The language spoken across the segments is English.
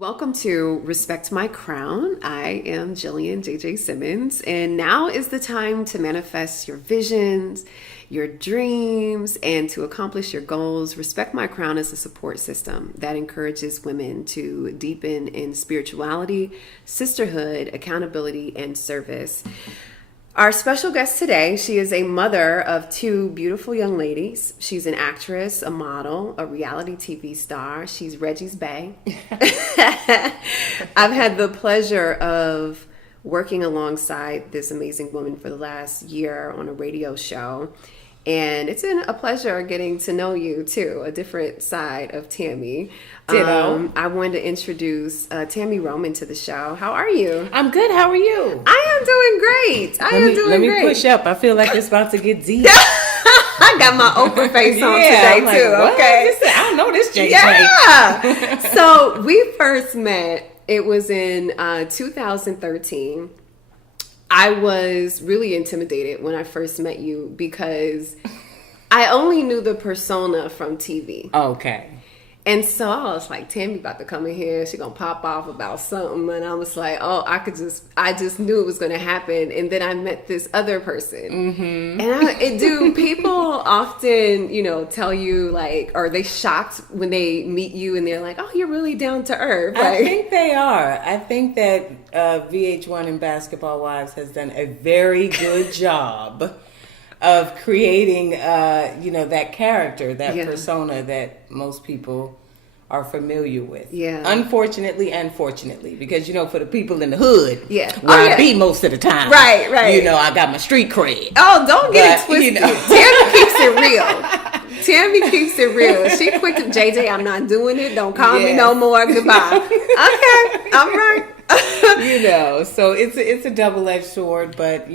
Welcome to Respect My Crown. I am Jillian JJ Simmons, and now is the time to manifest your visions, your dreams, and to accomplish your goals. Respect My Crown is a support system that encourages women to deepen in spirituality, sisterhood, accountability, and service. Our special guest today, she is a mother of two beautiful young ladies. She's an actress, a model, a reality TV star. She's Reggie's bae. I've had the pleasure of working alongside this amazing woman for the last year on a radio show. And it's been a pleasure getting to know you too, a different side of Tami. Ditto. I wanted to introduce Tami Roman to the show. How are you? I'm good. How are you? I am doing great. Let me push up. I feel like it's about to get deep. I got my Oprah face on today I'm like, too. what? Okay. I don't know this JJ. Yeah. So we first met. It was in 2013. I was really intimidated when I first met you because I only knew the persona from TV. Okay. And so I was like, Tami about to come in here. She gonna pop off about something. And I was like, oh, I just knew it was gonna happen. And then I met this other person. Mm-hmm. And people often, tell you like, are they shocked when they meet you and they're like, oh, you're really down to earth? Like, I think they are. I think that VH1 and Basketball Wives has done a very good job of creating, that character, that persona that most people are familiar with. Yeah. Unfortunately and fortunately, because, for the people in the hood, I be most of the time. Right. I got my street cred. Oh, don't get it twisted. Tami keeps it real. Tami keeps it real. She quick to JJ, I'm not doing it. Don't call me no more. Goodbye. Okay. All right. So it's a double-edged sword, but,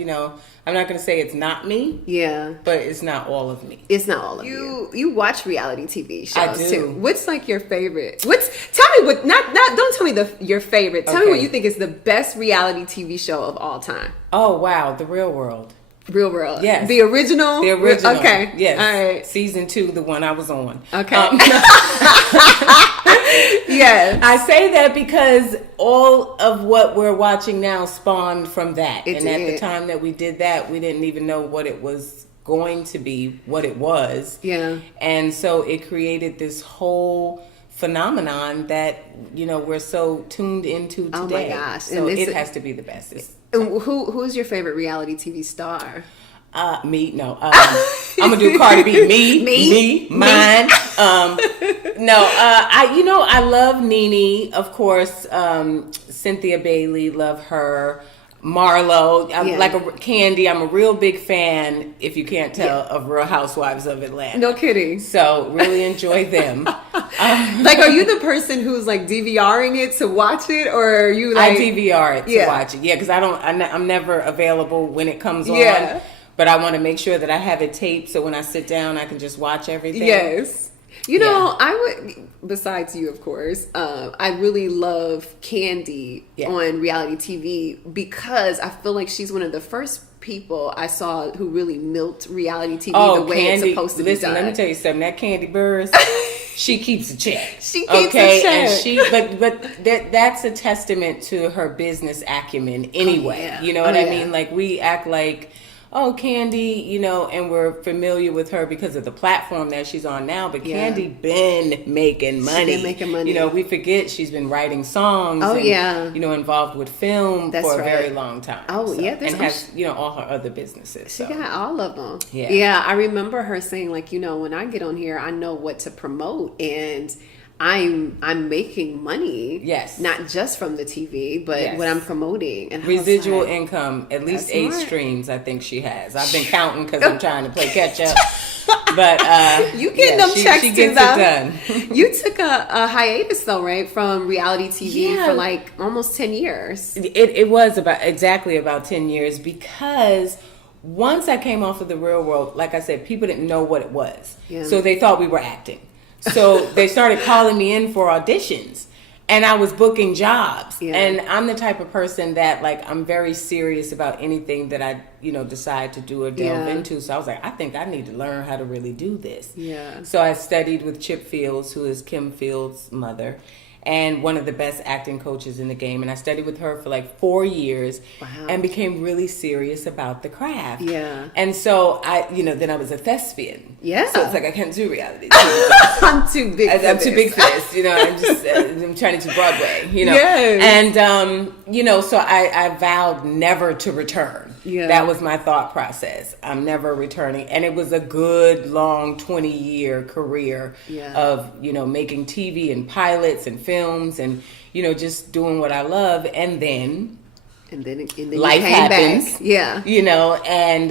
I'm not going to say it's not me. Yeah. But it's not all of me. It's not all of you. You watch reality TV shows I do. too. What's like your favorite? Tell me what don't tell me your favorite. Tell me what you think is the best reality TV show of all time. Oh, wow. The Real World. Real World. Yes. The original? The original. Okay. Yes. All right. Season 2, the one I was on. Okay. Yes. I say that because all of what we're watching now spawned from that. At the time that we did that, we didn't even know what it was going to be, what it was. Yeah. And so it created this whole phenomenon that, we're so tuned into today. Oh my gosh. So it has to be the best. Who's your favorite reality TV star? Me? No. I'm gonna do Cardi B. Me? Mine. I love Nene, of course. Cynthia Bailey, love her. Marlo, Candy. I'm a real big fan, if you can't tell, of Real Housewives of Atlanta. No kidding. So really enjoy them. Are you the person who's like DVRing it to watch it, or are you like I DVR it to watch it? Yeah, because I'm never available when it comes on. Yeah. But I want to make sure that I have it taped, so when I sit down, I can just watch everything. Yes. I would, besides you, of course, I really love Candy on reality TV because I feel like she's one of the first people I saw who really milked reality TV the way Candy, it's supposed to listen, be done. Let me tell you something. That Candy Burrs, she keeps a check. She keeps a check. And that's a testament to her business acumen anyway. Oh, yeah. You know what I mean? Like, we act like, oh, Candy, and we're familiar with her because of the platform that she's on now. But Candy been making money. She's been making money. We forget she's been writing songs. Oh, and, involved with film for a very long time. Oh, so, yeah. And has, all her other businesses. She got all of them. Yeah. Yeah, I remember her saying, like, when I get on here, I know what to promote. And I'm making money. Yes. Not just from the TV, but what I'm promoting. And residual income, at least 8 streams, I think she has. I've been counting because I'm trying to play catch up. But you getting them checks she too, gets it done. You took a hiatus though, right, from reality TV for like almost 10 years. It was about 10 years because once I came off of the Real World, like I said, people didn't know what it was. Yeah. So they thought we were acting. So they started calling me in for auditions. And I was booking jobs. Yeah. And I'm the type of person that, like, I'm very serious about anything that I, decide to do or delve into. So I was like, I think I need to learn how to really do this. Yeah. So I studied with Chip Fields, who is Kim Fields' mother. and one of the best acting coaches in the game. And I studied with her for like 4 years. Wow. And became really serious about the craft. Yeah. And so then I was a thespian. Yeah. So it's like I can't do reality. I'm too big. I'm too big for this. I'm just I'm trying to do Broadway. Yes. And so I vowed never to return. Yeah. That was my thought process. I'm never returning. And it was a good long 20-year career of making TV and pilots and films and just doing what I love. And then life happens. Back, yeah. And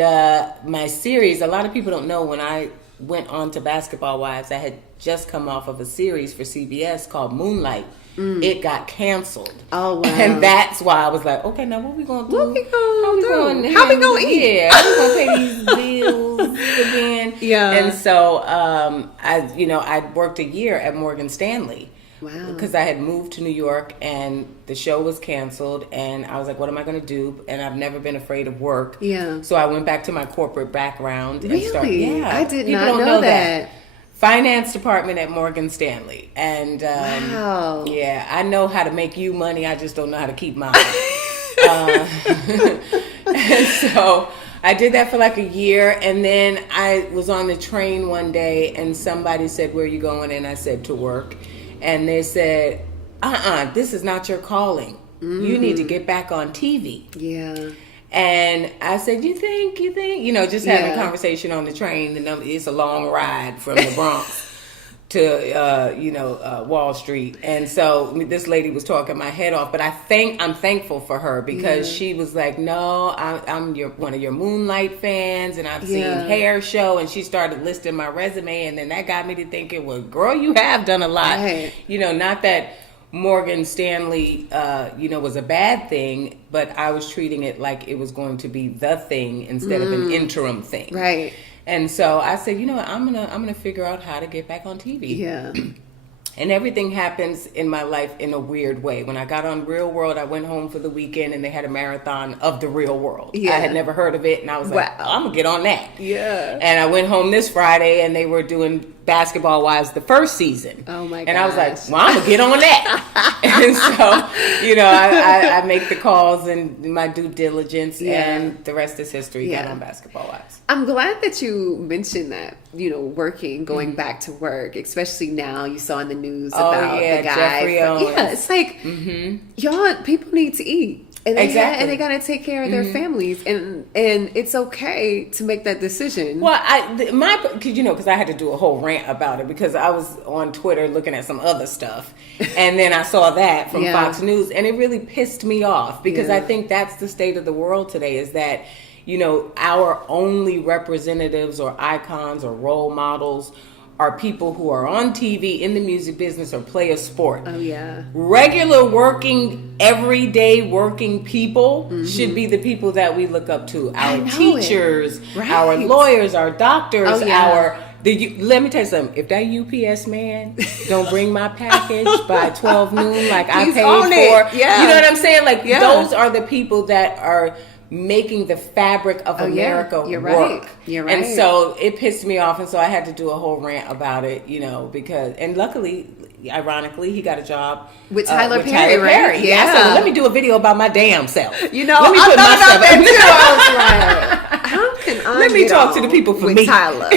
my series, a lot of people don't know, when I went on to Basketball Wives, I had just come off of a series for CBS called Moonlight. It got canceled. Oh, wow. And that's why I was like, okay, now what we going to do? What we going to do? How we going to eat? Yeah, how we going to pay these bills again? Yeah. And so I worked a year at Morgan Stanley. Wow. Because I had moved to New York and the show was canceled, and I was like, what am I going to do? And I've never been afraid of work. Yeah. So I went back to my corporate background. Really? And started, I did People not don't know that. Finance department at Morgan Stanley. And wow. Yeah, I know how to make you money. I just don't know how to keep mine. And so I did that for like a year, and then I was on the train one day and somebody said, where are you going? And I said, to work. And they said, this is not your calling. You need to get back on TV. Yeah. And I said, you think, just having a conversation on the train. It's a long ride from the Bronx to, Wall Street. And so this lady was talking my head off, but I'm thankful for her because she was like, no, I'm one of your Moonlight fans, and I've seen Hair Show, and she started listing my resume, and then that got me to thinking, well, girl, you have done a lot. Right. Not that Morgan Stanley, was a bad thing, but I was treating it like it was going to be the thing instead of an interim thing. Right. And so I said, I'm gonna figure out how to get back on TV. Yeah. And everything happens in my life in a weird way. When I got on Real World, I went home for the weekend and they had a marathon of the Real World. Yeah. I had never heard of it, and I was like, I'm going to get on that. Yeah. And I went home this Friday and they were doing Basketball Wives the first season. Oh my god! And I was like, well, I'm going to get on that. And so, I make the calls and my due diligence, and the rest is history. Got on Basketball Wives. I'm glad that you mentioned that, going back to work, especially now. You saw in the news about the guy. Jeffrey Owens. Yeah, it's like, y'all, people need to eat. And they exactly. they got to take care of their families, and it's okay to make that decision. Well, because I had to do a whole rant about it because I was on Twitter looking at some other stuff, and then I saw that from Fox News, and it really pissed me off because I think that's the state of the world today, is that our only representatives or icons or role models are people who are on TV in the music business or play a sport. Oh, yeah. Regular working, everyday working people should be the people that we look up to. Our teachers, our lawyers, our doctors, let me tell you something. If that UPS man don't bring my package by 12 noon like I paid for, you know what I'm saying? Like, those are the people that are making the fabric of America work. You're right. And so it pissed me off, and so I had to do a whole rant about it, because, and luckily, ironically, he got a job with Tyler Perry, right? Yeah. I said, well, let me do a video about my damn self. Let me put myself in too. I was like, how can I let me talk to the people for with me. Tyler.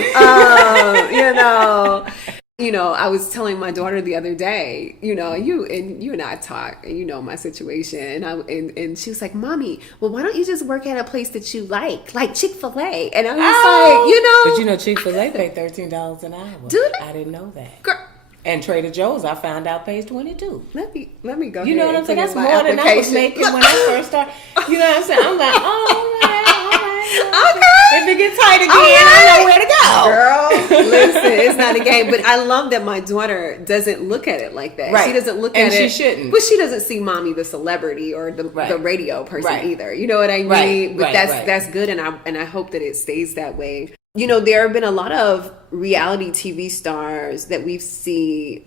I was telling my daughter the other day, you and I talk, and my situation, and she was like, "Mommy, well, why don't you just work at a place that you like Chick-fil-A?" And I was like, but Chick-fil-A pay $13 an hour. Do they? I didn't know that. Girl. And Trader Joe's, I found out, pays $22. Let me go. You know what I'm saying? That's more than I was making when I first started. You know what I'm saying? I'm like, all right. Okay. If it gets tight again, I know where to go. Girl, listen, it's not a game. But I love that my daughter doesn't look at it like that. Right. She doesn't look at it. And she shouldn't. But she doesn't see mommy the celebrity or the radio person either. You know what I mean? But that's good, and I hope that it stays that way. There have been a lot of reality TV stars that we've seen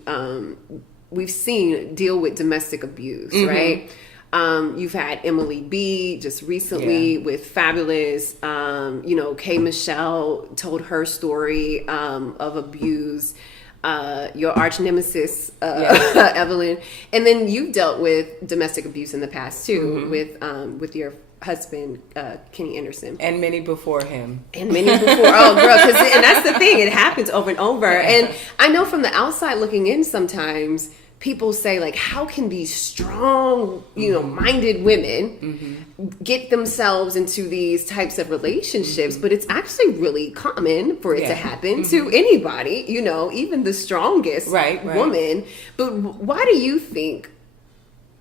deal with domestic abuse, right? You've had Emily B just recently with Fabulous. K. Michelle told her story of abuse. your arch nemesis, Evelyn, and then you've dealt with domestic abuse in the past too, with your husband, Kenny Anderson, and many before him, and many before. Oh, girl, and that's the thing; it happens over and over. And I know from the outside looking in, sometimes people say, like, how can these strong, minded women get themselves into these types of relationships? But it's actually really common for it to happen to anybody, even the strongest woman. But why do you think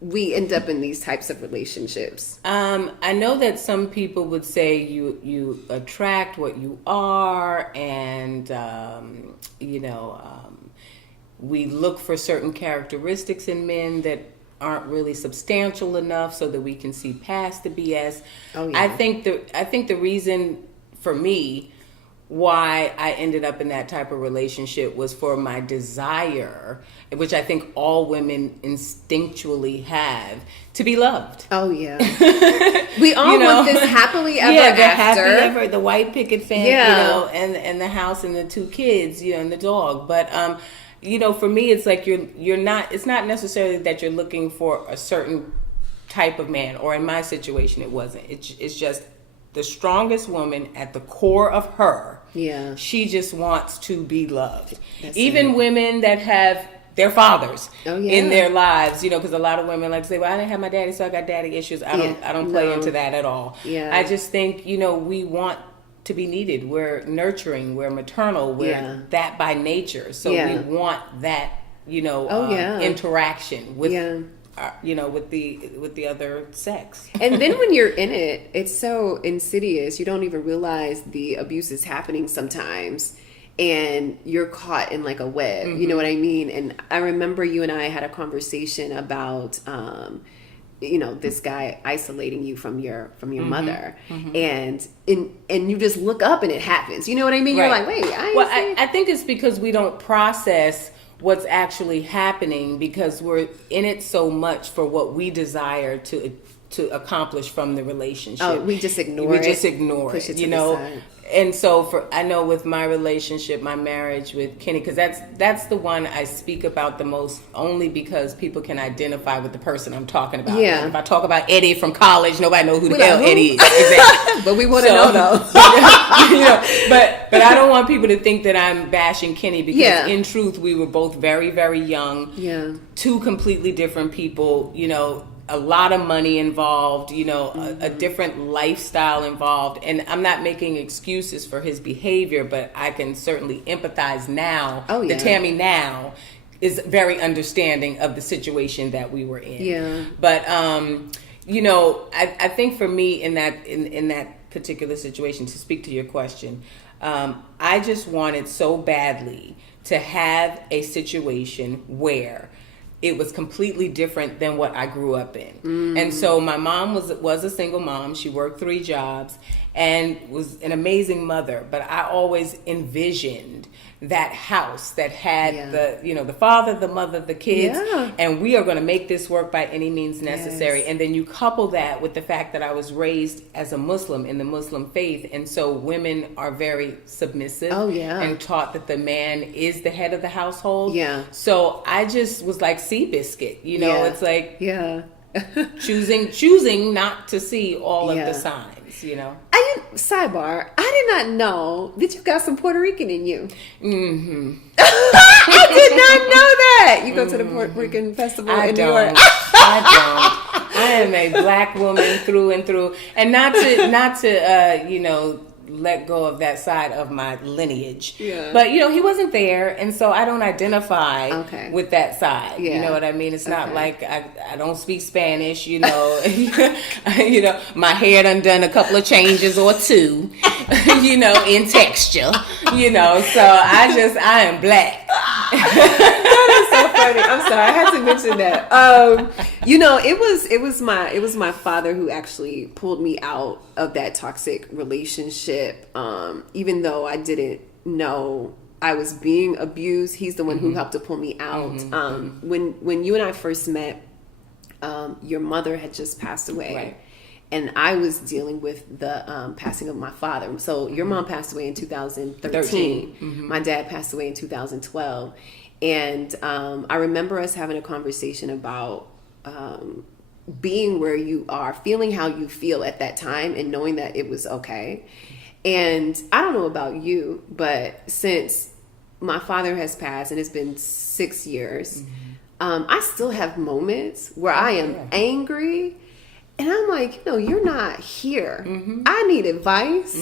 we end up in these types of relationships? I know that some people would say you attract what you are, and we look for certain characteristics in men that aren't really substantial enough so that we can see past the BS. Oh, yeah. I think the reason for me why I ended up in that type of relationship was for my desire, which I think all women instinctually have, to be loved. Oh yeah, we all want this happily ever after. Happy ever, the white picket fence, and the house and the 2 kids, and the dog. But for me, it's like you're not. It's not necessarily that you're looking for a certain type of man, or in my situation, it wasn't. It's just the strongest woman at the core of her. Yeah, she just wants to be loved. Even women that have their fathers in their lives, because a lot of women like to say, well, I didn't have my daddy, so I got daddy issues. I don't play into that at all. Yeah. I just think, we want to be needed. We're nurturing, we're maternal, we're that by nature. So we want that, interaction with with the other sex. And then when you're in it, it's so insidious. You don't even realize the abuse is happening sometimes. And you're caught in like a web, you know what I mean? And I remember you and I had a conversation about, this guy isolating you from your mother, and you just look up and it happens. You know what I mean? Right. You're like, wait, I think it's because we don't process what's actually happening because we're in it so much for what we desire to accomplish from the relationship. Oh, we just ignore it. We just ignore it, the side. And so I know with my relationship, my marriage with Kenny, because that's the one I speak about the most, only because people can identify with the person I'm talking about. Yeah. Like if I talk about Eddie from college, nobody knows who the hell Eddie is. Exactly. But we want to know though. But I don't want people to think that I'm bashing Kenny because in truth, we were both very, very young. Yeah. 2 completely different people, a lot of money involved, a different lifestyle involved. And I'm not making excuses for his behavior, but I can certainly empathize now. Oh, yeah. The Tami now is very understanding of the situation that we were in. Yeah. But, I think for me in that particular situation, to speak to your question, I just wanted so badly to have a situation where it was completely different than what I grew up in. And so my mom was a single mom. She worked 3 jobs and was an amazing mother. But I always envisioned that house that had the father, the mother, the kids, and we are going to make this work by any means necessary. And then you couple that with the fact that I was raised as a Muslim in the Muslim faith, and so women are very submissive and taught that the man is the head of the household. Yeah. So I just was like Seabiscuit, it's like choosing not to see all of the signs. Sidebar, I did not know that you got some Puerto Rican in you. I did not know that. You go to the Puerto Rican festival in New York. I don't. I am a black woman through and through, and not to let go of that side of my lineage. Yeah. But he wasn't there, and so I don't identify with that side. Yeah. You know what I mean? It's not like I don't speak Spanish. My hair done a couple of changes or 2. In texture. So I am black. That is so funny. I'm sorry, I had to mention that. It was my father who actually pulled me out of that toxic relationship. Even though I didn't know I was being abused, he's the one who helped to pull me out. When you and I first met, your mother had just passed away. Right. and I was dealing with the passing of my father. So your mom passed away in 2013. My dad passed away in 2012. And I remember us having a conversation about being where you are, feeling how you feel at that time, and knowing that it was okay. And I don't know about you, but since my father has passed, and it's been 6 years, I still have moments where I am angry, and I'm like, you're not here. I need advice.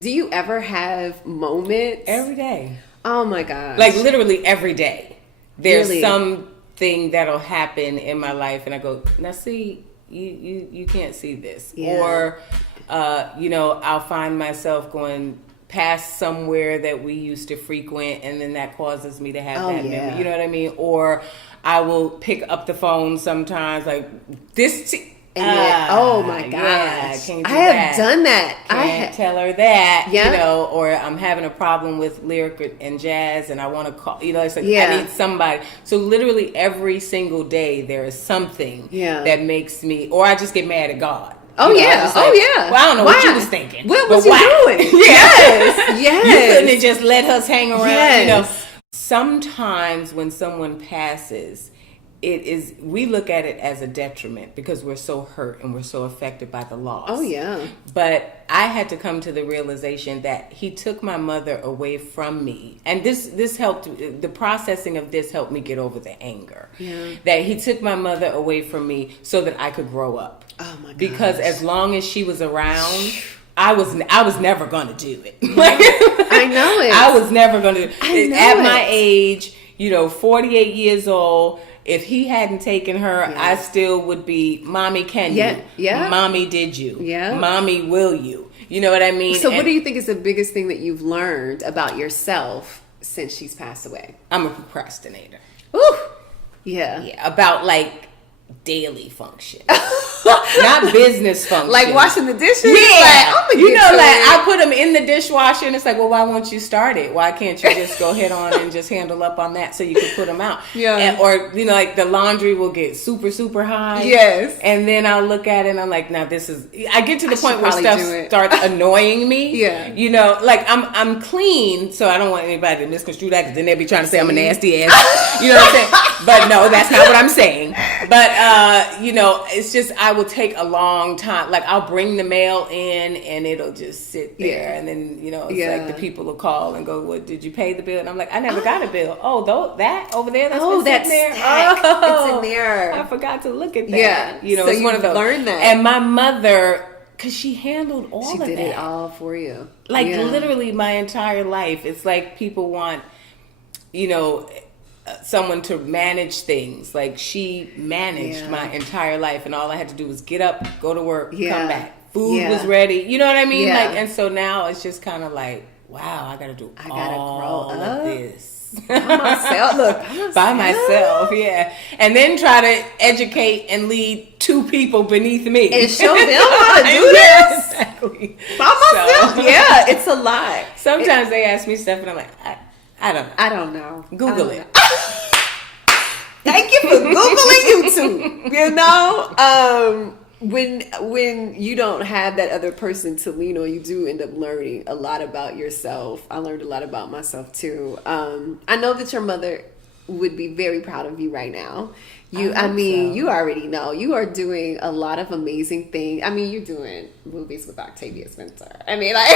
Do you ever have moments? Every day. Oh my gosh. Like literally every day. There's Really? something that'll happen in my life and I go, now see, you can't see this. Yeah. Or, I'll find myself going past somewhere that we used to frequent and then that causes me to have that memory. You know what I mean? Or I will pick up the phone sometimes like this... oh my gosh. Yeah, can't do I have done that. Can't tell her that, Yeah. or I'm having a problem with lyric and jazz and I want to call, it's like Yeah. I need somebody. So literally every single day there is something that makes me, or I just get mad at God. Oh, I'm yeah. just like, well, I don't know what you was thinking. What was but you doing? Yes. Yes. You couldn't have just let us hang around, Yes. Sometimes when someone passes, we look at it as a detriment because we're so hurt and we're so affected by the loss. Oh, yeah. But I had to come to the realization that he took my mother away from me. And this helped, the processing of this helped me get over the anger. Yeah. That he took my mother away from me so that I could grow up. Oh, my gosh. Because as long as she was around, I was never going to do it. I know it. I was never going to. At my it. age, 48 years old, if he hadn't taken her, I still would be, Mommy, can you? Yeah. Mommy, did you? Yeah. Mommy, will you? You know what I mean? So what do you think is the biggest thing that you've learned about yourself since she's passed away? I'm a procrastinator. Ooh. Yeah. Yeah, about like daily function. Not business function. Like washing the dishes? Yeah. Like, I'm gonna get to it. I put them in the dishwasher and it's like, well, why won't you start it? Why can't you just go head on and just handle up on that so you can put them out? Yeah. Or, like the laundry will get super, super high. Yes. And then I'll look at it and I'm like, now this is, I get to the point where probably stuff do it. starts annoying me. Yeah. Like I'm clean, so I don't want anybody to misconstrue that because then they'll be trying to say I'm a nasty ass. You know what I'm saying? But no, that's not what I'm saying. But, it's just, I will take a long time. Like I'll bring the mail in and it'll just sit there. And then, it's like the people will call and go, what, did you pay the bill? And I'm like, I never got a bill. Oh, that over there? That's that's there? stack. Oh, it's in there. I forgot to look at that. Yeah. So it's one of those. Learned that. And my mother, because she handled all of that. She did it all for you. Like literally my entire life. It's like people want, someone to manage things. Like she managed my entire life and all I had to do was get up, go to work, come back. Food was ready. You know what I mean? Yeah. Like, and so now it's just kind of like, wow, I gotta all grow up. of this. By myself. Look. By myself, yeah. And then try to educate and lead two people beneath me. And show them how to do this. Exactly. By myself. Yeah, it's a lot. Sometimes they ask me stuff and I'm like, I don't know. I don't know. Google it. Thank you for Googling YouTube. When you don't have that other person to lean on, you do end up learning a lot about yourself. I learned a lot about myself too. I know that your mother would be very proud of you right now. You already know you are doing a lot of amazing things. I mean, you're doing movies with Octavia Spencer. I mean, like,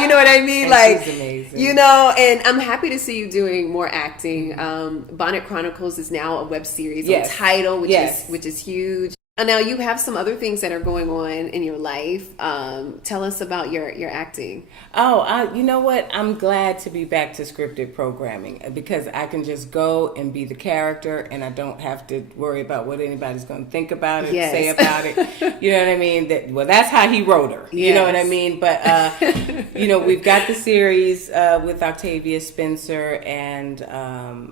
you know what I mean? And like, she's amazing. And I'm happy to see you doing more acting. Bonnet Chronicles is now a web series on Tidal, which is huge. And now you have some other things that are going on in your life. Tell us about your acting. Oh, you know what? I'm glad to be back to scripted programming because I can just go and be the character and I don't have to worry about what anybody's going to think about it, say about it. You know what I mean? That's how he wrote her. You know what I mean? But, we've got the series with Octavia Spencer and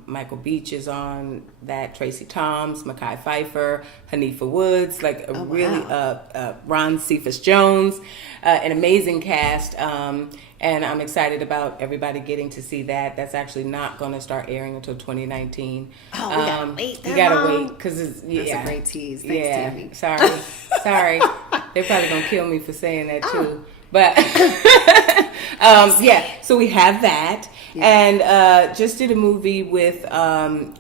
Michael Beach is on that, Tracy Toms, Mekhi Phifer, Hanifa Woods, like Ron Cephas Jones, an amazing cast. And I'm excited about everybody getting to see that. That's actually not going to start airing until 2019. Oh, we gotta wait. You gotta wait because it's That's a great tease. Thanks, Tami. Sorry. They're probably gonna kill me for saying that too. But yeah, so we have that, and just did a movie with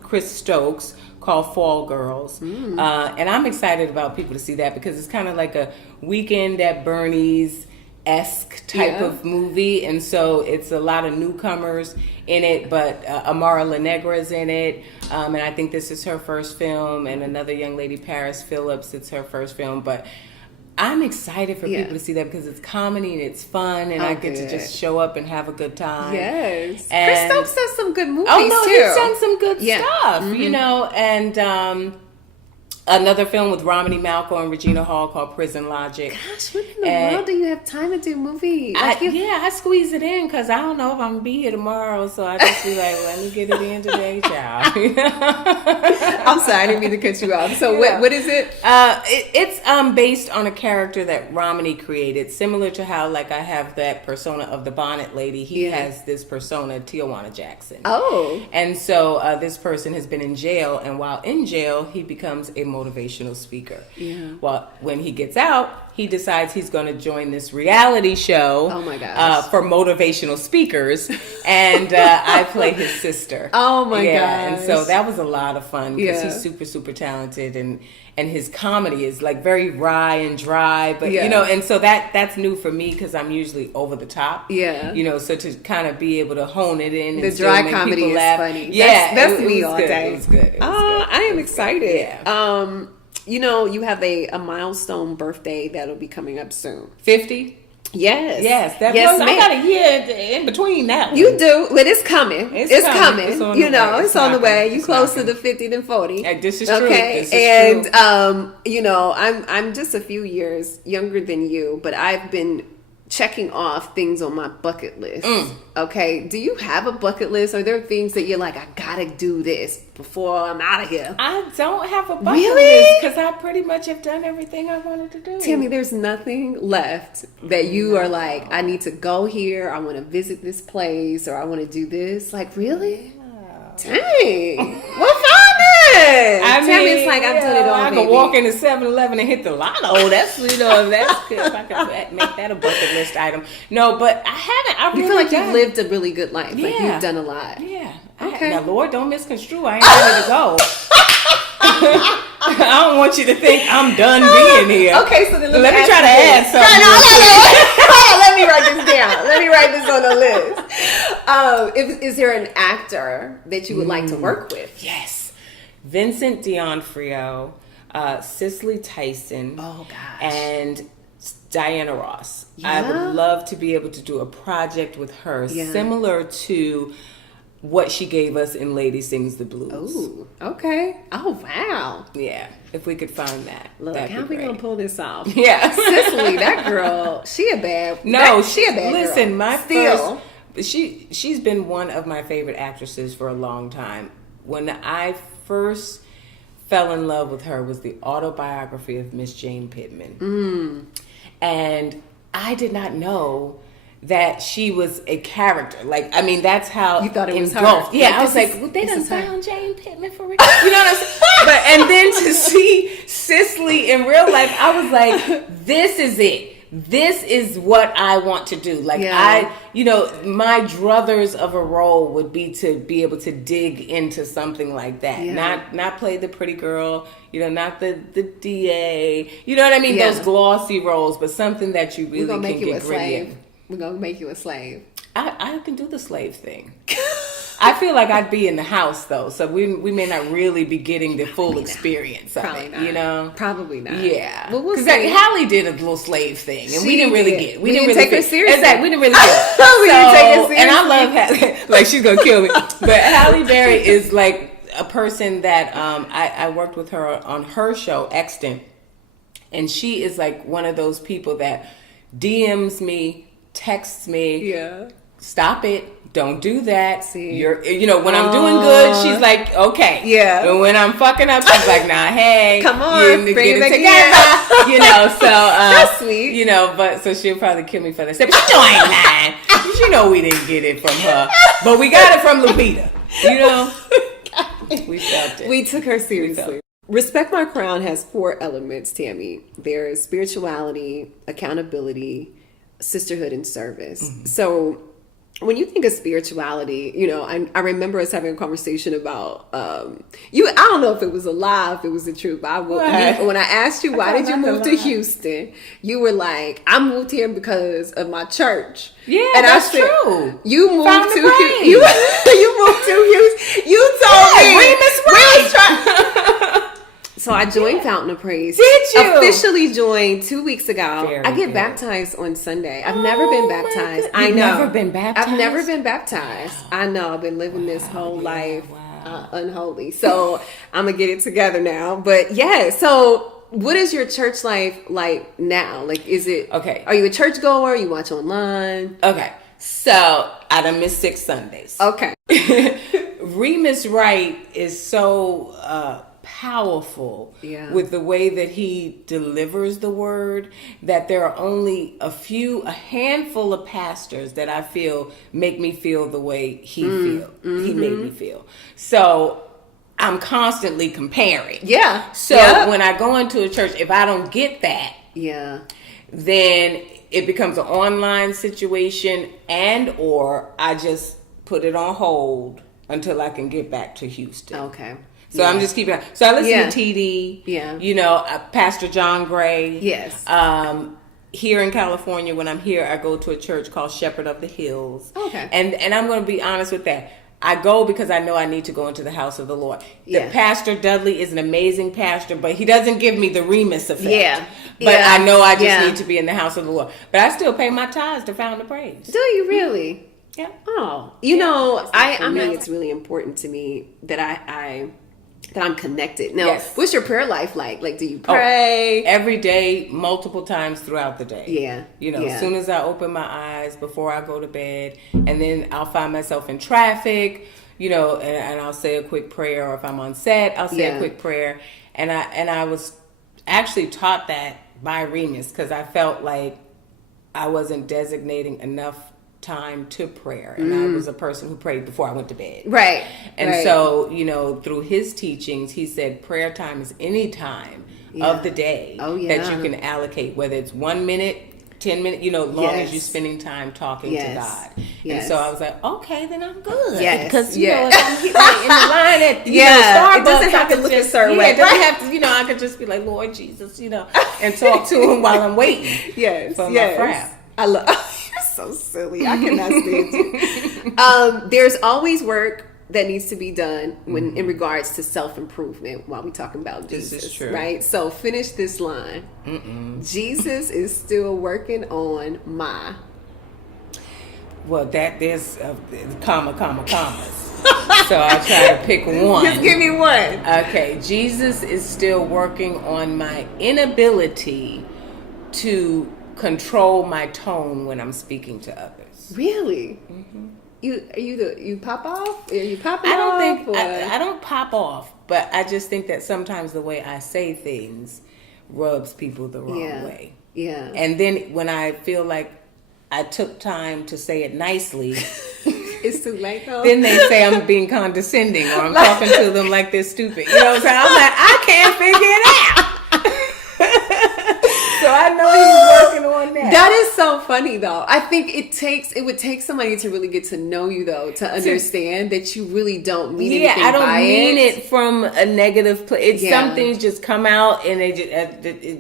Chris Stokes called Fall Girls, and I'm excited about people to see that because it's kind of like a Weekend at Bernie's-esque type of movie, and so it's a lot of newcomers in it, but Amara La Negra's in it, and I think this is her first film, and another young lady, Paris Phillips, it's her first film, but I'm excited for people to see that because it's comedy and it's fun, and I get to just show up and have a good time. Yes. And Chris Stokes does some good movies, too. He's done some good stuff, and another film with Romany Malco and Regina Hall called Prison Logic. Gosh, when in the world do you have time to do movies? I squeeze it in because I don't know if I'm going to be here tomorrow, so I just be like, let me get it in today, child. I'm sorry, I didn't mean to cut you off. So what is it? It's based on a character that Romany created, similar to how like I have that persona of the Bonnet Lady. He has this persona, Tijuana Jackson. Oh. And so this person has been in jail, and while in jail, he becomes a motivational speaker. Yeah. Well, when he gets out, he decides he's going to join this reality show. Oh my gosh. For motivational speakers, and I play his sister. Oh my gosh. And so that was a lot of fun because he's super, super talented, and his comedy is like very wry and dry, but and so that's new for me because I'm usually over the top. Yeah. So to kind of be able to hone it in, the and dry comedy is laugh. Funny. Yeah, that's me all day. It was good. I am excited. Yeah. You have a milestone birthday that'll be coming up soon. 50? Yes. I got a year in between that one. You do, but it's coming. It's coming. It's it's on the way. You closer to 50 than 40. This is true. Okay, this is true. I'm just a few years younger than you, but I've been checking off things on my bucket list. Okay, do you have a bucket list? Are there things that you're like, I gotta do this before I'm out of here? I don't have a bucket list because I pretty much have done everything I wanted to do. Tell me, there's nothing left that you are like, I need to go here, I want to visit this place, or I want to do this. Like, really? Dang. Well, fine then. Tell me, it's like I've done it all, I baby. can walk into 7-Eleven and hit the lotto. That's, that's good. If I could make that a bucket list item. No, but I haven't. You feel like you've lived a really good life. Yeah. Like you've done a lot. Yeah. Okay. Now, Lord, don't misconstrue. I ain't ready to go. I don't want you to think I'm done being here. Okay, so then let me try to add something. No. Let me write this down. Let me write this on the list. Is there an actor that you would like to work with? Yes. Vincent D'Onofrio, Cicely Tyson. Oh, gosh. And Diana Ross. Yeah. I would love to be able to do a project with her similar to what she gave us in Lady Sings the Blues. Oh, okay. Oh, wow. Yeah, if we could find that. Look, how are we going to pull this off? Yeah. Cicely, that girl, she a bad she a bad girl. My Still. she's been one of my favorite actresses for a long time. When I first fell in love with her was the autobiography of Miss Jane Pittman. And I did not know that she was a character. Like, I mean, that's how you thought it was engulfed. her. Yeah, I was like, well, they done found Jane Pittman for real. You know what I'm saying? And then to see Cicely in real life, I was like, this is it. This is what I want to do. Like my druthers of a role would be to be able to dig into something like that. Yeah. Not play the pretty girl, not the DA. You know what I mean? Yeah. Those glossy roles, but something that you really can get gritty in. We're going to make you a slave. I can do the slave thing. I feel like I'd be in the house, though, so we may not really be getting the full experience of it, Probably not. Yeah. But we'll see. Hallie did a little slave thing, and we didn't really get it. We didn't take her seriously. Exactly. We didn't really get it. We didn't take her seriously. And I love Hallie. Like, she's going to kill me. But Halle Berry is, like, a person that I worked with her on her show, Extant, and she is, like, one of those people that DMs me, texts me, stop it, don't do that. See, when I'm doing good, she's like, okay, but when I'm fucking up, she's like, nah, hey, come on, you bring get it together. So that's sweet. But so she'll probably kill me for that. But I ain't lying. We didn't get it from her, but we got it from Lupita. We felt it. We took her seriously. Respect My Crown has 4 elements, Tami. There's spirituality, accountability, sisterhood, and service. So when you think of spirituality, I remember us having a conversation about I don't know if it was a lie, if it was the truth, but when I asked you why did you move to Houston, you were like, I moved here because of my church. Yeah, and that's true. You moved to Houston. You moved to Houston. You told me. Remus So I joined Fountain of Praise. Did you? Officially joined 2 weeks ago. Very I get good. baptized on Sunday. I've never been baptized. I You've know. never been baptized? I've never been baptized. I know. I've been living this whole life unholy. So I'm going to get it together now. But yeah, so what is your church life like now? Like, is it... Okay. Are you a church goer? You watch online? Okay. So I done missed 6 Sundays. Okay. Remus Wright is so... powerful with the way that he delivers the word, that there are only a handful of pastors that I feel make me feel the way he made me feel. So I'm constantly comparing. Yeah. So when I go into a church, if I don't get that, then it becomes an online situation, and or I just put it on hold until I can get back to Houston. Okay. So I'm just keeping. So I listen to TD. Yeah. Pastor John Gray. Yes. Here in California, when I'm here, I go to a church called Shepherd of the Hills. Okay. And I'm going to be honest with that. I go because I know I need to go into the house of the Lord. The Pastor Dudley is an amazing pastor, but he doesn't give me the Remus effect. Yeah. But I know I just need to be in the house of the Lord. But I still pay my tithes to Fountain of Praise. Do you really? Yeah. Oh, I mean, it's really important to me that that I'm connected. Now, what's your prayer life like? Like, do you pray? Every day, multiple times throughout the day. Yeah. As soon as I open my eyes, before I go to bed, and then I'll find myself in traffic, and I'll say a quick prayer, or if I'm on set, I'll say a quick prayer. And I was actually taught that by Remus, because I felt like I wasn't designating enough time to prayer, and I was a person who prayed before I went to bed. Right. And so, through his teachings, he said prayer time is any time of the day that you can allocate, whether it's 1 minute, 10 minutes, long as you're spending time talking to God. And so I was like, okay, then I'm good. Because, if I'm in the line at Starbucks, it doesn't have to look a certain way. It doesn't have to, I could just be like, Lord Jesus, and talk to him while I'm waiting for my frap. I love so silly. I cannot stand you. There's always work that needs to be done when in regards to self-improvement while we're talking about Jesus. This is true. Right? So finish this line. Jesus is still working on my... Well, there's commas. So I try to pick one. Just give me one. Okay. Jesus is still working on my inability to control my tone when I'm speaking to others. Really? You pop off? Are you popping off? I don't pop off, but I just think that sometimes the way I say things rubs people the wrong way. Yeah. And then when I feel like I took time to say it nicely, it's too late though. Then they say I'm being condescending, or I'm talking to them like they're stupid. You know what I'm saying? I'm like, I can't figure it out. So I know he's working on that. That is so funny, though. I think it would take somebody to really get to know you, though, to understand that you really don't mean anything. I don't mean it from a negative place. Some things just come out, and they just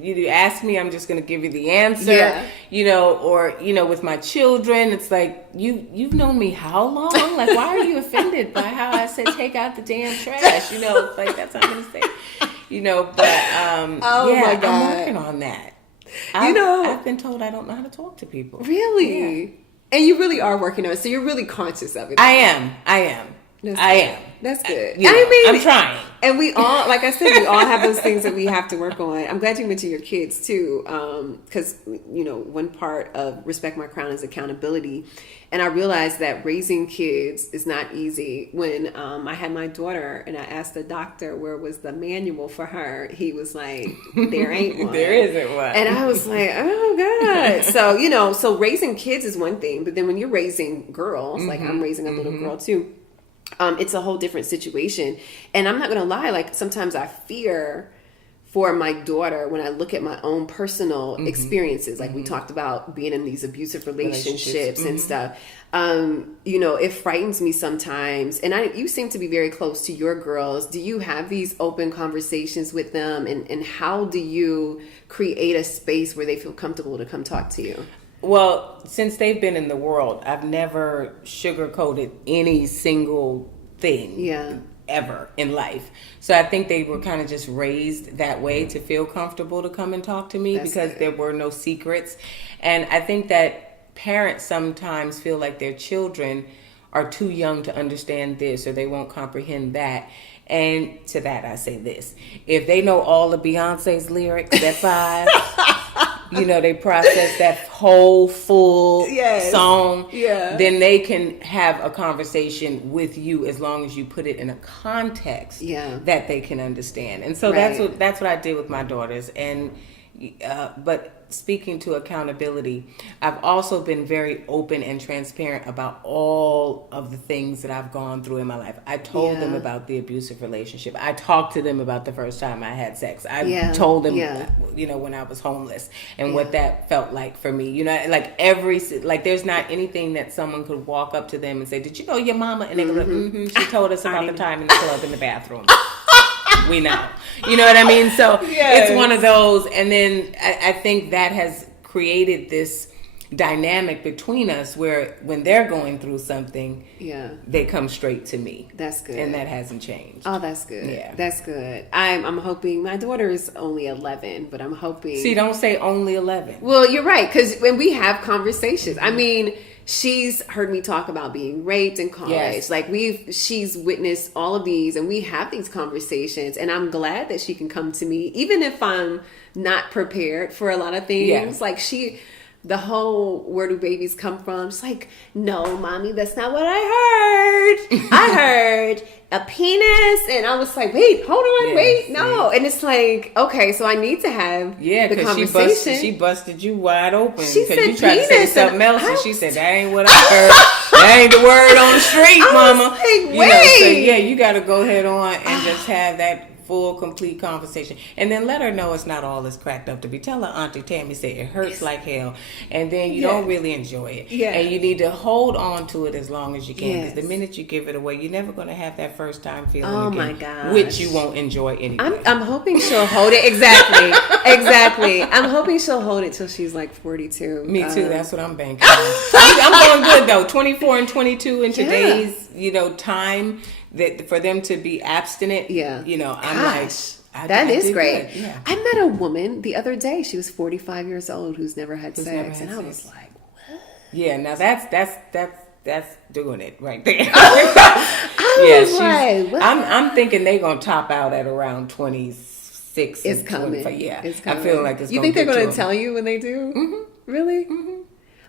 you ask me, I'm just going to give you the answer. Or with my children, it's like you've known me how long? Like, why are you offended by how I said take out the damn trash? Like that's what I'm going to say. But my God. I'm working on that. I've been told I don't know how to talk to people. Really? Yeah. And you really are working on it, so you're really conscious of it. I am. That's good. I'm trying. And we all, like I said, we all have those things that we have to work on. I'm glad you mentioned your kids too, because one part of Respect My Crown is accountability, and I realized that raising kids is not easy. When I had my daughter, and I asked the doctor where was the manual for her, he was like, "There ain't one. There isn't one." And I was like, "Oh God!" So raising kids is one thing, but then when you're raising girls, like I'm raising a little girl too. it's a whole different situation. And I'm not going to lie, like sometimes I fear for my daughter when I look at my own personal experiences, like we talked about being in these abusive relationships and stuff. You know, it frightens me sometimes. And you seem to be very close to your girls. Do you have these open conversations with them? And how do you create a space where they feel comfortable to come talk to you? Well, since they've been in the world, I've never sugarcoated any single thing ever in life. So I think they were kind of just raised that way to feel comfortable to come and talk to me because there were no secrets. And I think that parents sometimes feel like their children are too young to understand this or they won't comprehend that. And to that I say this. If they know all of Beyonce's lyrics at 5, you know, they process that whole full song, then they can have a conversation with you as long as you put it in a context that they can understand. And so that's what I did with my daughters. And but speaking to accountability, I've also been very open and transparent about all of the things that I've gone through in my life. I told them about the abusive relationship. I talked to them about the first time I had sex. I told them, you know, when I was homeless and what that felt like for me. You know, like there's not anything that someone could walk up to them and say, "Did you know your mama?" And they go, "She told us about the time in the club in the bathroom." We know. You know what I mean? So it's one of those. And then I think that has created this dynamic between us where when they're going through something, they come straight to me. That's good. And that hasn't changed. Oh, that's good. Yeah. That's good. I'm hoping, my daughter is only 11, but I'm hoping. See, don't say only 11. Well, you're right. Because when we have conversations, I mean, she's heard me talk about being raped in college. Like she's witnessed all of these and we have these conversations, and I'm glad that she can come to me even if I'm not prepared for a lot of things. Like the whole "where do babies come from?" She's like, "No, mommy, that's not what I heard. I heard a penis." And I was like, "Wait, hold on, wait, no." And it's like, okay, so I need to have the conversation. She busted you wide open. She said you tried penis, to say something else, and she said, "That ain't what I heard. That ain't the word on the street, mama." Like, you know, so you got to go head on and just have that full, complete conversation. And then let her know it's not all it's cracked up to be. Tell her Auntie Tami said it hurts like hell. And then you don't really enjoy it. And you need to hold on to it as long as you can. Because the minute you give it away, you're never going to have that first time feeling again. My gosh. Which you won't enjoy anyway. I'm hoping she'll hold it. Exactly. I'm hoping she'll hold it till she's like 42. Me too. That's what I'm banking on. I'm going good though. 24 and 22 in today's, time. That for them to be abstinent, I'm like, that is great. Yeah. I met a woman the other day. She was 45 years old who's never had sex, and I was like, what? Yeah, now that's doing it right there. I'm thinking they're gonna top out at around 26. It's coming. Yeah, it's coming. I feel like it's. You think they're gonna tell you when they do? Mm-hmm. Really? Mm-hmm.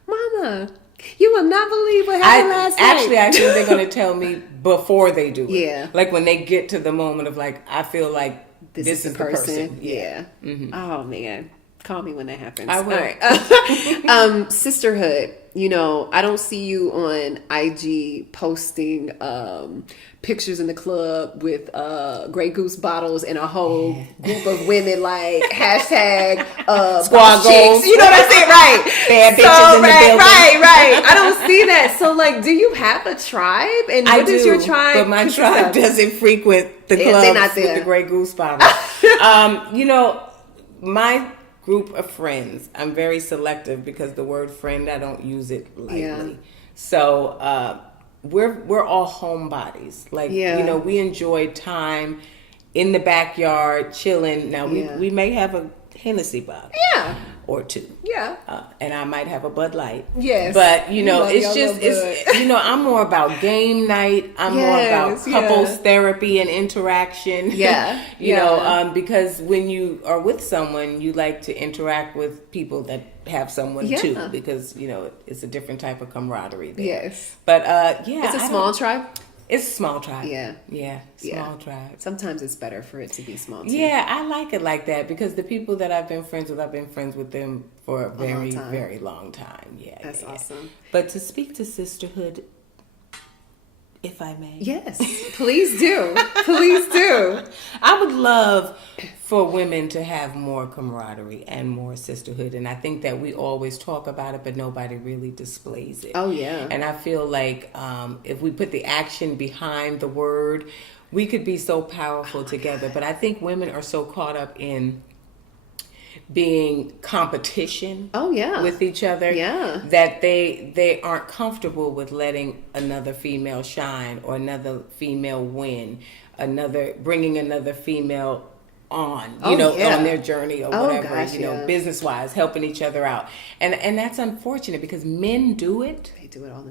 Mama, you will not believe what happened last night. Actually, I think they're going to tell me before they do it. Yeah. Like when they get to the moment of like, I feel like this is the person. Yeah. Mm-hmm. Oh, man. Call me when that happens. I will. All right. Sisterhood. I don't see you on IG posting pictures in the club with Grey Goose bottles and a whole group of women like hashtag squad goals. You know what I'm saying? Right. Bad bitches in the building. Right. I don't see that. So like, do you have a tribe? And what does your tribe? But my tribe doesn't frequent the clubs with the Grey Goose bottles. My group of friends, I'm very selective because the word friend, I don't use it lightly. Yeah. So we're all homebodies. Like, we enjoy time in the backyard, chilling. Now, we may have a Hennessy bottle. Yeah. Or two. Yeah. And I might have a Bud Light. Yes. But, I'm more about game night. I'm more about couples therapy and interaction. Yeah. Because when you are with someone, you like to interact with people that have someone too. Because, it's a different type of camaraderie there. Yes. But, it's a small tribe? It's a small tribe. Yeah. Small tribe. Sometimes it's better for it to be small too. Yeah, I like it like that because the people that I've been friends with them for a very, very long time. Yeah. That's awesome. But to speak to sisterhood if I may. Yes, please do. Please do. I would love for women to have more camaraderie and more sisterhood. And I think that we always talk about it, but nobody really displays it. Oh, yeah. And I feel like if we put the action behind the word, we could be so powerful together. But I think women are so caught up in being competition with each other that they aren't comfortable with letting another female shine or another female win, bringing another female on on their journey or whatever, business wise, helping each other out. And that's unfortunate because men do it. They do it all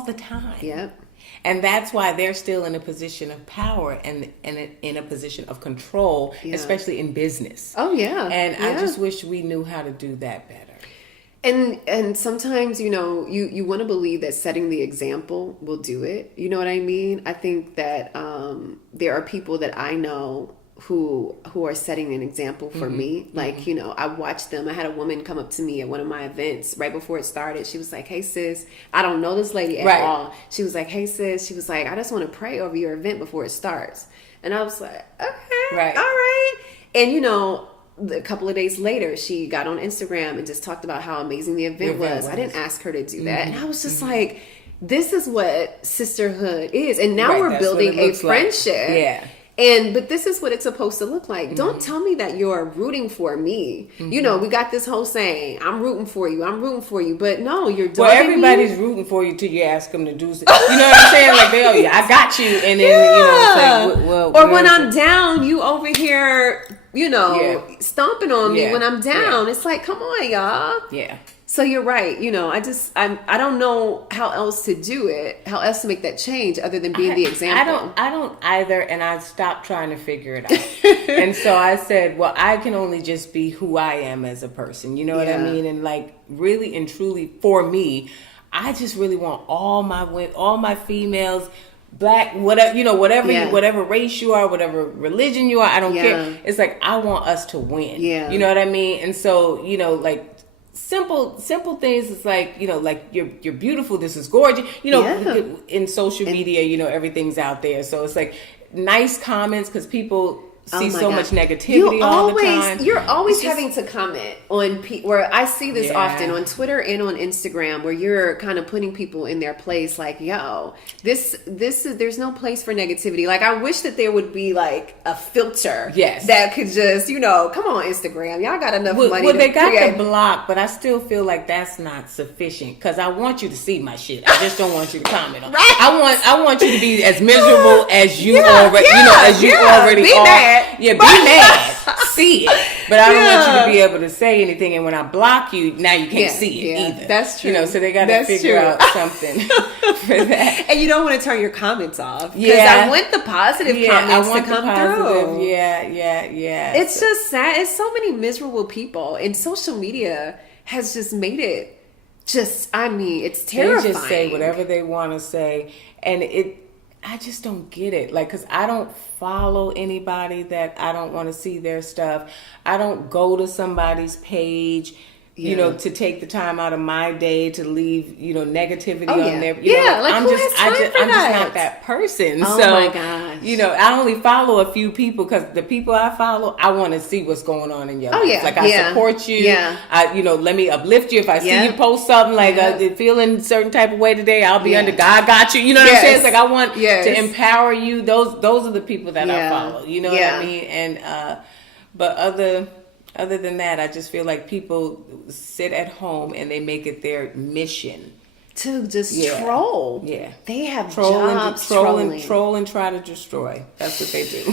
the time. Yep. And that's why they're still in a position of power and in a position of control, especially in business. Oh, yeah. And I just wish we knew how to do that better. And sometimes, you want to believe that setting the example will do it. You know what I mean? I think that there are people that I know who are setting an example for me. Like, I watched them. I had a woman come up to me at one of my events right before it started. She was like, "Hey sis," I don't know this lady at all. She was like, "Hey sis," she was like, "I just want to pray over your event before it starts." And I was like, "Okay, all right." And a couple of days later, she got on Instagram and just talked about how amazing the event was. I didn't ask her to do that. And I was just like, this is what sisterhood is. And now we're building a friendship. Like. Yeah. But this is what it's supposed to look like. Don't tell me that you're rooting for me. We got this whole saying, I'm rooting for you. But no, you're doing everybody's rooting for you till you ask them to do something. You know what I'm saying? Like, I got you. And then, it's like, or when I'm down, you over here, stomping on me when I'm down. It's like, come on, y'all. Yeah. So you're right. I don't know how else to do it, how else to make that change other than being the example. I don't either. And I stopped trying to figure it out. And so I said, well, I can only just be who I am as a person. You know what I mean? And like really and truly for me, I just really want all my females, Black, whatever, whatever race you are, whatever religion you are, I don't care. It's like, I want us to win. Yeah. You know what I mean? And so, like, simple things. It's like, like you're beautiful. This is gorgeous. In social media, everything's out there. So it's like nice comments because people see so much negativity all the time. You're always having to comment on where I see this often on Twitter and on Instagram, where you're kind of putting people in their place. Like, yo, this is, there's no place for negativity. Like, I wish that there would be like a filter, that could just, come on, Instagram, y'all got enough money. Well, they got the block, but I still feel like that's not sufficient because I want you to see my shit. I just don't want you to comment on it. I want you to be as miserable as you already, as you already be are. Mad. Yeah, be mad. See it. But I don't want you to be able to say anything. And when I block you, now you can't see it either. That's true. So they got to figure out something for that. And you don't want to turn your comments off. Because I want the positive comments to come through. Yeah. It's just sad. It's so many miserable people. And social media has just made it it's terrifying. They just say whatever they want to say. And I just don't get it. Like, because I don't follow anybody that I don't want to see their stuff. I don't go to somebody's page, to take the time out of my day to leave, negativity on there. I'm just not that person. Oh so, my gosh. I only follow a few people because the people I follow, I want to see what's going on in your life. Like, I support you. Yeah. Let me uplift you. If I see you post something like feeling a certain type of way today, I'll be under God got you. You know what I'm saying? It's like, I want to empower you. Those are the people that I follow. You know what I mean? And but other than that, I just feel like people sit at home and they make it their mission to just troll. Yeah, they have jobs troll and try to destroy. That's what they do.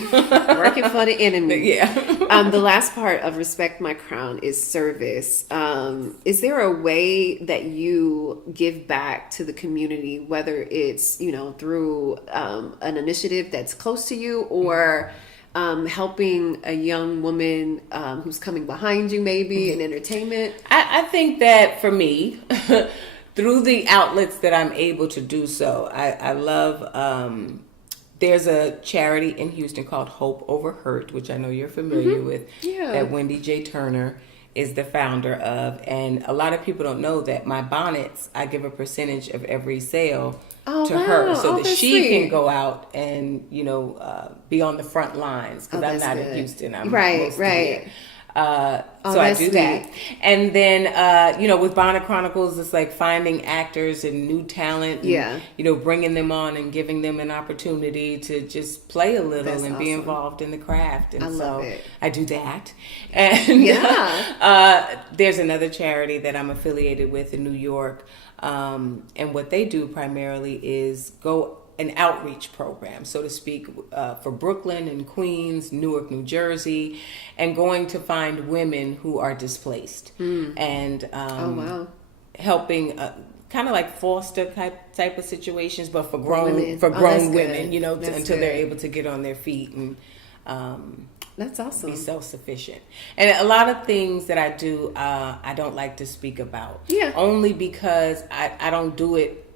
Working for the enemy. Yeah. The last part of Respect My Crown is service. Is there a way that you give back to the community, whether it's through an initiative that's close to you or helping a young woman who's coming behind you, maybe in entertainment? I think that for me, through the outlets that I'm able to do so, I love, there's a charity in Houston called Hope Over Hurt, which I know you're familiar with, at Wendy J. Turner. is the founder of. And a lot of people don't know that my bonnets, I give a percentage of every sale to her so that she can go out and, be on the front lines, because I'm not in Houston. I'm right. Here. So I do that. And then, with Bonnet Chronicles, it's like finding actors and new talent and, bringing them on and giving them an opportunity to just play a little and be involved in the craft. And love it. I do that. And there's another charity that I'm affiliated with in New York. And what they do primarily is an outreach program, so to speak, for Brooklyn and Queens, Newark, New Jersey, and going to find women who are displaced and helping kind of like foster type of situations, but for grown women, until they're able to get on their feet and that's awesome. Be self-sufficient. And a lot of things that I do, I don't like to speak about. Yeah. Only because I don't do it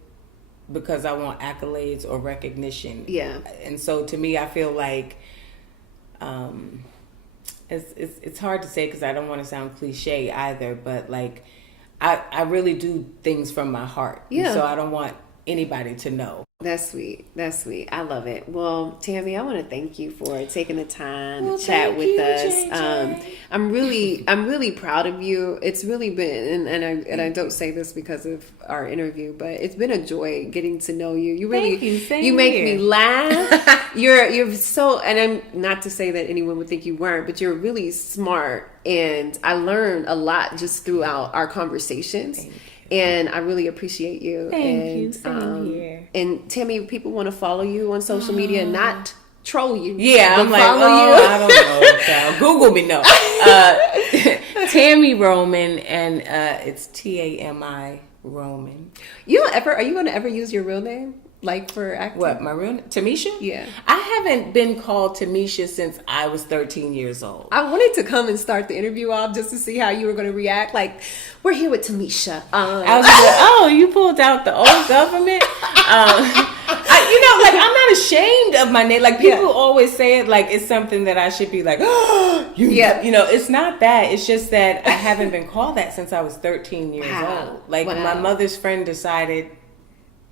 because I want accolades or recognition. Yeah. And so to me, I feel like it's hard to say because I don't want to sound cliche either, but like I really do things from my heart. Yeah. So I don't want anybody to know. That's sweet. I love it. Well, Tami, I want to thank you for taking the time to chat with us. I'm really proud of you. It's really been, and I don't say this because of our interview, but it's been a joy getting to know you. You really, you make me laugh. You're so, and I'm not to say that anyone would think you weren't, but you're really smart, and I learned a lot just throughout our conversations. And I really appreciate you. Thank you. Same here. And Tami, people want to follow you on social media, not troll you. Yeah, I'm like, I don't know, child. Google me, no. Tami Roman, and it's Tami Roman. Are you going to ever use your real name? Like for acting? What, my real name? Tamisha? Yeah. I haven't been called Tamisha since I was 13 years old. I wanted to come and start the interview off just to see how you were going to react. Like, we're here with Tamisha. I was like, you pulled out the old government? I'm not ashamed of my name. Like, people always say it like it's something that I should be like, it's not that. It's just that I haven't been called that since I was 13 years old. Like, my mother's friend decided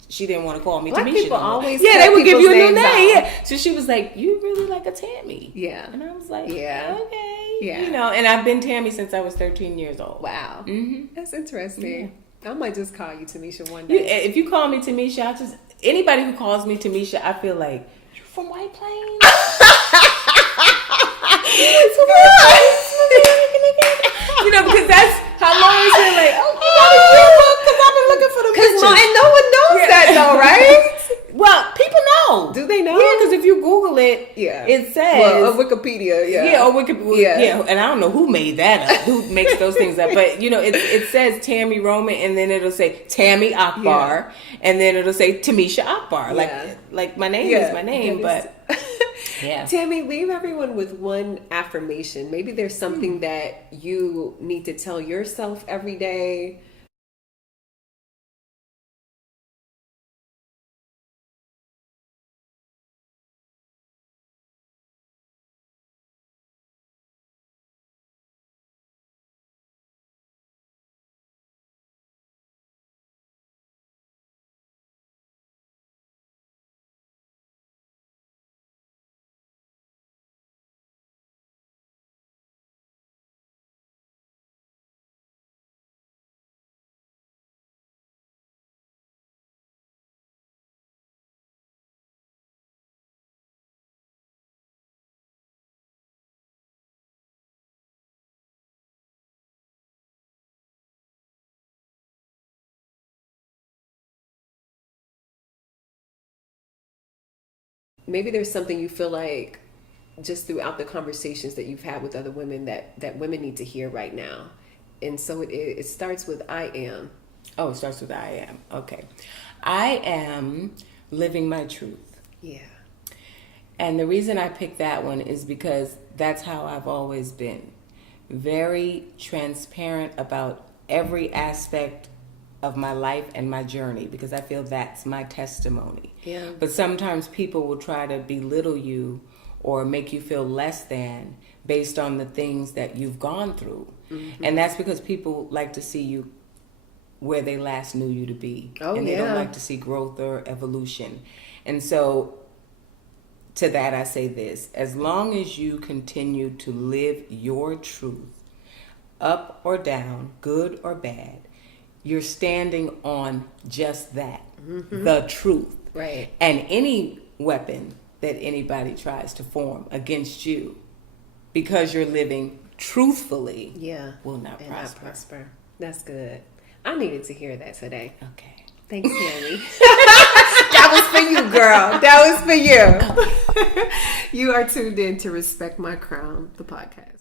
she didn't want to call me Black Tamisha. People always they would give you a new name. Yeah. So she was like, "You really like a Tami?" Yeah. And I was like, "Yeah, okay." Yeah. And I've been Tami since I was 13 years old. Wow. Mm-hmm. That's interesting. Yeah. I might just call you Tamisha one day. If you call me Tamisha, anybody who calls me Tamisha, I feel like you're from White Plains. Because that's how long it's been like, because I've been looking for the pictures. And no one knows that though, right? Well, people know. Do they know? Yeah, because if you Google it, it says Wikipedia. Yeah, or Wikipedia. Yeah, and I don't know who made that up, who makes those things up, but it says Tami Roman, and then it'll say Tami Akbar, and then it'll say Tamisha Akbar. Like my name is my name, but. Yeah. Tami, leave everyone with one affirmation. Maybe there's something that you need to tell yourself every day. Maybe there's something you feel like just throughout the conversations that you've had with other women that women need to hear right now. And so it starts with I am. Oh, it starts with I am. Okay. I am living my truth. Yeah. And the reason I picked that one is because that's how I've always been. Very transparent about every aspect of my life and my journey, because I feel that's my testimony. Yeah. But sometimes people will try to belittle you or make you feel less than based on the things that you've gone through. Mm-hmm. And that's because people like to see you where they last knew you to be. Oh, and they don't like to see growth or evolution. And so to that I say this: as long as you continue to live your truth, up or down, good or bad, you're standing on just that, the truth. Right. And any weapon that anybody tries to form against you, because you're living truthfully, will not prosper. That's good. I needed to hear that today. Okay. Thanks, Tami. That was for you, girl. That was for you. You are tuned in to Respect My Crown, the podcast.